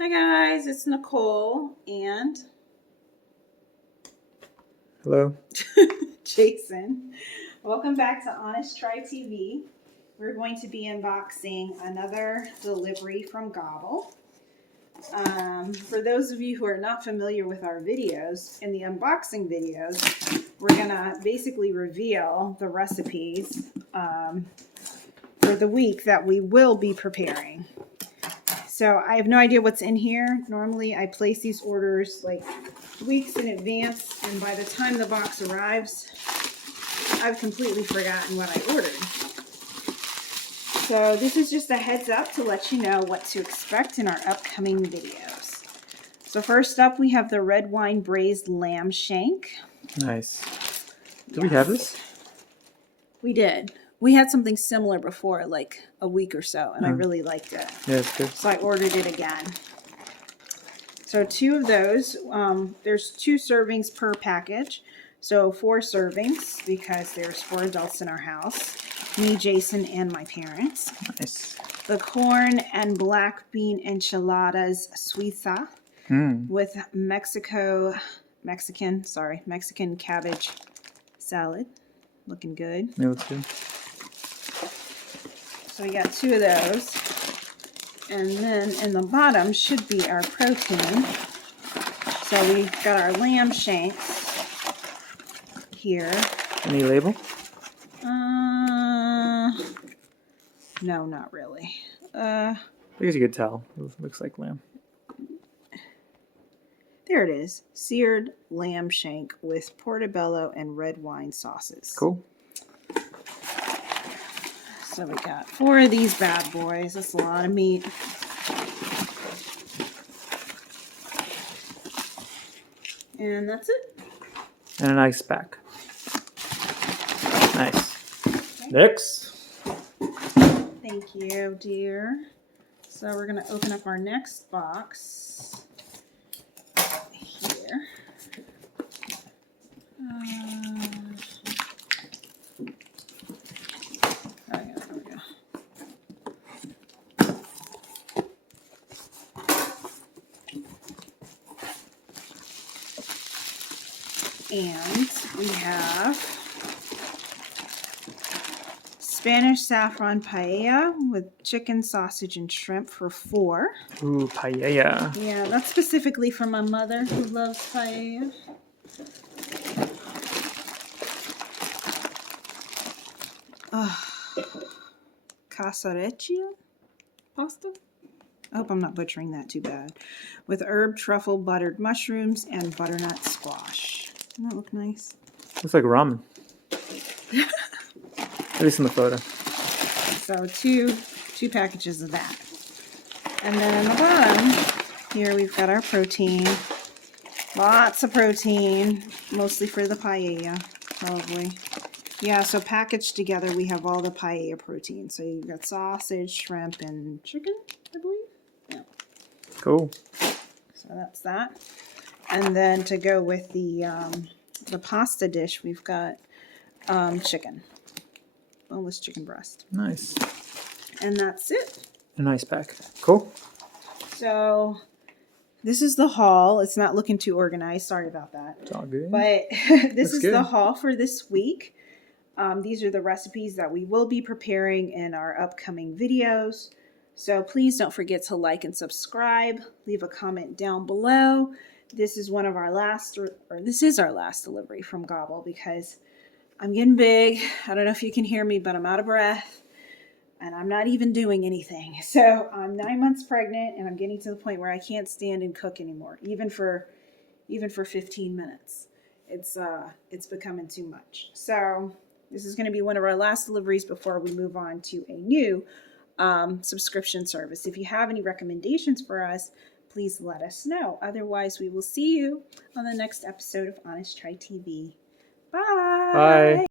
Hi guys, it's Nicole and hello, Jason. Welcome back to Honest Try TV. We're going to be unboxing another delivery from Gobble. For those of you who are not familiar with our videos, in the unboxing videos, we're gonna basically reveal the recipes for the week that we will be preparing. So I have no idea what's in here. Normally I place these orders like weeks in advance, and by the time the box arrives, I've completely forgotten what I ordered. So this is just a heads up to let you know what to expect in our upcoming videos. So first up, we have the red wine braised lamb shank. nice. Do we have this? We did. We had something similar before, like a week or so, and I really liked it. Yeah, it's good. So I ordered it again. So 2 of those, there's 2 servings per package. So 4 servings because there's 4 adults in our house. Me, Jason, and my parents. Nice. The corn and black bean enchiladas suiza with Mexican cabbage salad. Looking good. Yeah, looks good. So we got 2 of those. And then in the bottom should be our protein. So we got our lamb shanks here. Any label? No, not really. I guess you could tell. It looks like lamb. There it is. Seared lamb shank with portobello and red wine sauces. Cool. So we got 4 of these bad boys. That's a lot of meat. And that's it. And a nice pack. Nice. Okay. Next. Thank you, dear. So we're going to open up our next box here. There we go. And we have Spanish saffron paella with chicken, sausage, and shrimp for 4. Ooh, paella. Yeah, that's specifically for my mother who loves paella. Casareccia pasta? I hope I'm not butchering that too bad. With herb, truffle, buttered mushrooms, and butternut squash. Doesn't that look nice? Looks like ramen. At least in the photo. So two packages of that. And then on the bottom, here we've got our protein. Lots of protein, mostly for the paella, probably. Yeah, so packaged together, we have all the paella protein. So you've got sausage, shrimp, and chicken, I believe. Yeah. Cool. So that's that. And then to go with the pasta dish, we've got chicken. Boneless chicken breast. Nice. And that's it. A nice pack. Cool. So this is the haul. It's not looking too organized. Sorry about that. It's all good. But this is good. the haul for this week. These are the recipes that we will be preparing in our upcoming videos. So please don't forget to like and subscribe. Leave a comment down below. This is one of our last, or this is our last delivery from Gobble because I'm getting big. I don't know if you can hear me, but I'm out of breath. And I'm not even doing anything. So I'm 9 months pregnant, and I'm getting to the point where I can't stand and cook anymore, even for 15 minutes. It's becoming too much. So this is going to be one of our last deliveries before we move on to a new subscription service. If you have any recommendations for us, please let us know. Otherwise, we will see you on the next episode of Honest Try TV. Bye. Bye.